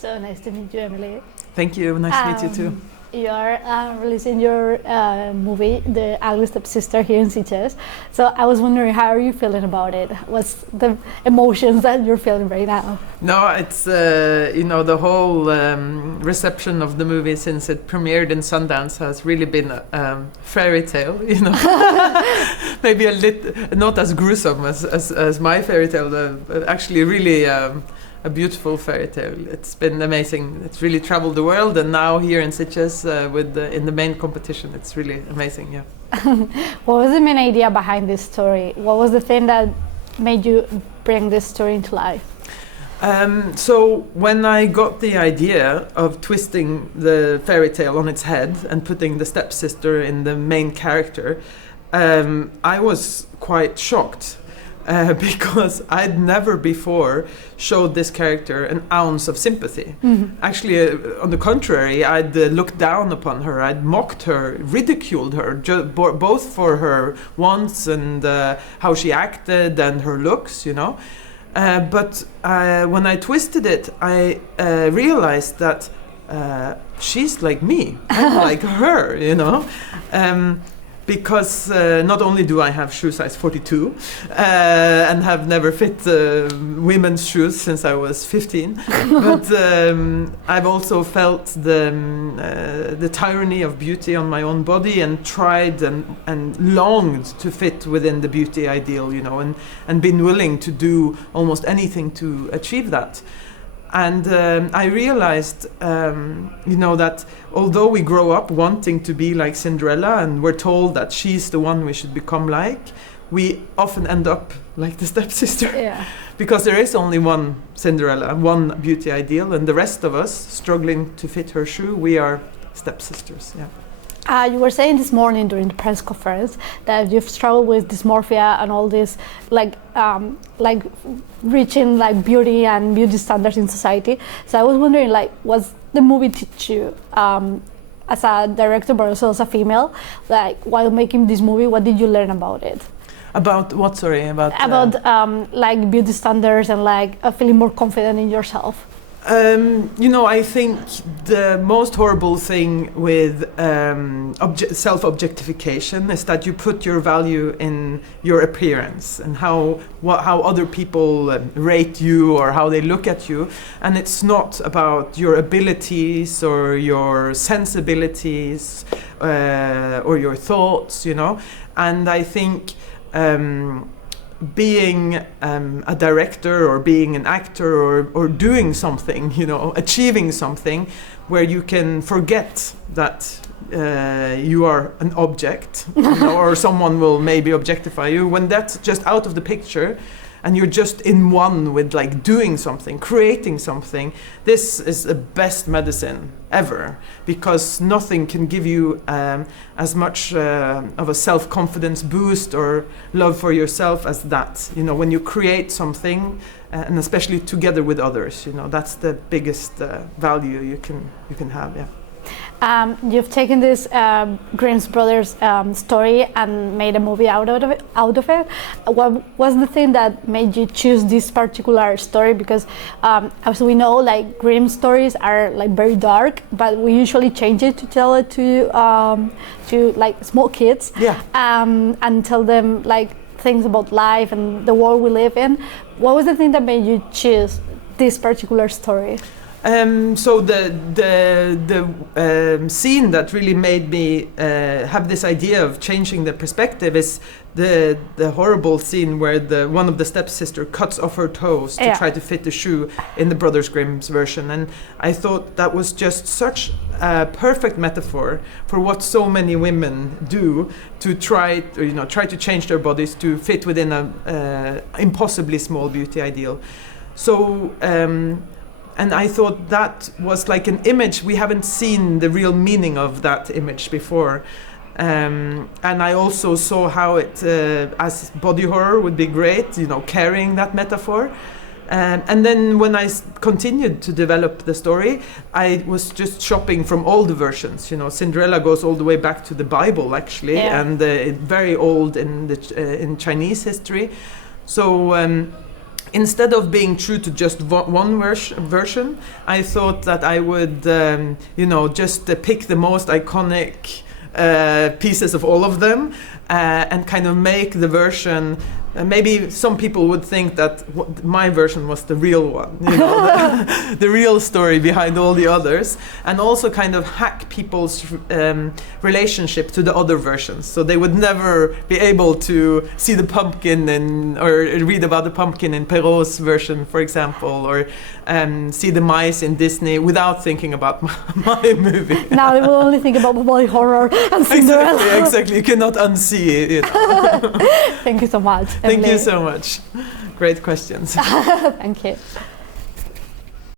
So nice to meet you, Emilie. Thank you. Nice to meet you too. You are releasing your movie, The Ugly Stepsister, here in Sitges. So I was wondering, how are you feeling about it? What's the emotions that you're feeling right now? No, it's the whole reception of the movie since it premiered in Sundance has really been a fairy tale. Maybe not as gruesome as my fairy tale. Actually, really. A beautiful fairy tale. It's been amazing. It's really traveled the world, and now here in Sitges in the main competition, it's really amazing. Yeah. What was the main idea behind this story? What was the thing that made you bring this story into life? So when I got the idea of twisting the fairy tale on its head and putting the stepsister in the main character, I was quite shocked. Because I'd never before showed this character an ounce of sympathy. Mm-hmm. Actually, on the contrary, I'd looked down upon her, I'd mocked her, ridiculed her, both for her wants and how she acted and her looks, But when I twisted it, I realized that she's like me, I'm like her, Because not only do I have shoe size 42 and have never fit women's shoes since I was 15, but I've also felt the tyranny of beauty on my own body and tried and longed to fit within the beauty ideal, and been willing to do almost anything to achieve that. And I realized, that although we grow up wanting to be like Cinderella and we're told that she's the one we should become like, we often end up like the stepsister. Yeah. Because there is only one Cinderella, one beauty ideal, and the rest of us struggling to fit her shoe, we are stepsisters. Yeah. You were saying this morning during the press conference that you've struggled with dysmorphia and all this, like reaching like beauty and beauty standards in society. So I was wondering, what's the movie teach you as a director, but also as a female? While making this movie, what did you learn about it? About what? Sorry, about beauty standards and feeling more confident in yourself. I think the most horrible thing with self-objectification is that you put your value in your appearance and how other people rate you or how they look at you, and it's not about your abilities or your sensibilities or your thoughts, And I think being a director or being an actor or doing something, achieving something where you can forget that you are an object, or someone will maybe objectify you, when that's just out of the picture and you're just in one with doing something, creating something, this is the best medicine ever, because nothing can give you as much of a self-confidence boost or love for yourself as that. When you create something, and especially together with others, that's the biggest value you can have. Yeah. You've taken this Grimm's Brothers story and made a movie out of it. What was the thing that made you choose this particular story? Because as we know, Grimm stories are very dark, but we usually change it to tell it to small kids. Yeah. And tell them things about life and the world we live in. What was the thing that made you choose this particular story? So the scene that really made me have this idea of changing the perspective is the horrible scene where one of the stepsister cuts off her toes to try to fit the shoe in the Brothers Grimm's version, and I thought that was just such a perfect metaphor for what so many women do to try to change their bodies to fit within a impossibly small beauty ideal. So. And I thought that was like an image. We haven't seen the real meaning of that image before. And I also saw how it, as body horror would be great, carrying that metaphor. And then when I continued to develop the story, I was just shopping from all the versions. Cinderella goes all the way back to the Bible, actually, and very old in Chinese history. So instead of being true to just one version, I thought that I would, just pick the most iconic pieces of all of them and kind of make the version. Maybe some people would think that my version was the real one, the real story behind all the others, and also kind of hack people's relationship to the other versions. So they would never be able to see the pumpkin or read about the pumpkin in Perrault's version, for example, or see the mice in Disney without thinking about my movie. Now they will only think about body horror and Cinderella. Exactly. You cannot unsee it. Thank you so much. Thank you so much. Great questions. Thank you.